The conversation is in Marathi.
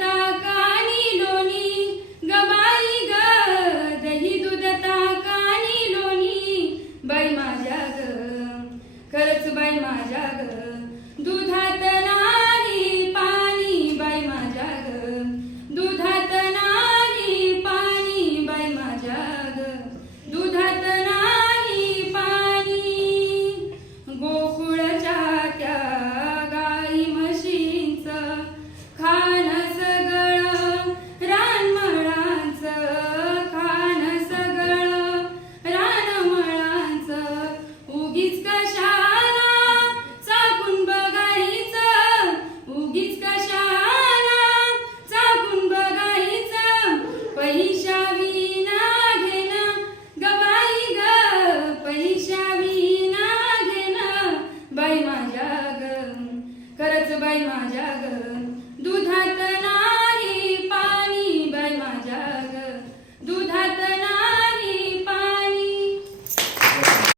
ताकानी लोणी ग बाई ग, दही दूध ताकानी लोणी बाई माझ्या ग, खरंच बाई माझ्या ग, दुधात नाही पाणी बाई माझ्या ग, दुधात नाही पाणी बाई माझ्या ग, दुधात नाही पाणी. गोकुळच्या त्या गाई म्हशींचं खान सगळं रानमळांचं, खान सगळं रानमळांचं, उगीच कशाला चाकून बघायचं, उगीच कशाला चाकून बघायचं, पैशा विना घेणं ग बाई ग, पैशा विना घेणं बाई माझ्या ग, खरंच बाई माझ्या ग, दुधात